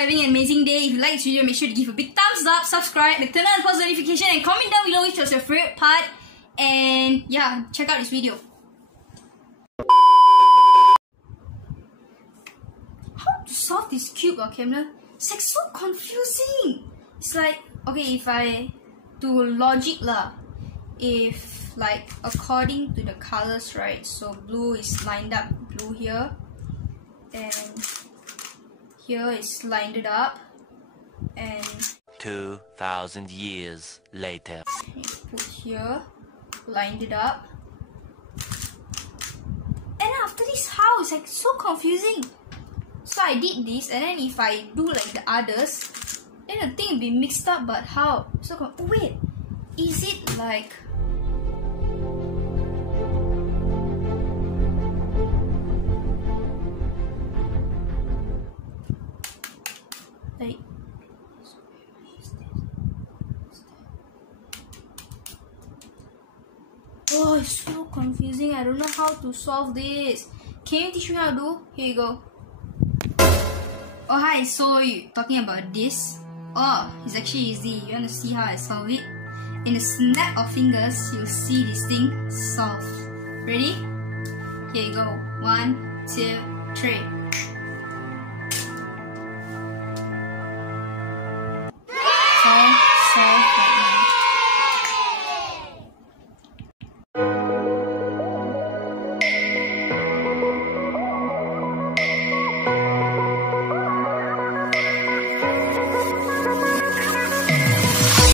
having an amazing day. If you like this video, make sure to give a big thumbs up, subscribe, and turn on the post notification, and comment down below which was your favorite part. And yeah, check out this video. How to solve this cube, camera? It's like so confusing. It's like, okay, if I do logic lah, if like according to the colors, right? So blue is lined up, blue here, and here is lined it up, and 2,000 years later. Put here, lined it up, and after this, how? It's like so confusing. So I did this, and then if I do like the others, then the thing will be mixed up. But how? So oh wait, is it like? Oh, it's so confusing. I don't know how to solve this. Can you teach me how to do? Here you go. Oh hi, so you talking about this? Oh, it's actually easy. You want to see how I solve it? In the snap of fingers, you'll see this thing solve. Ready? Here you go. 1, 2, 3.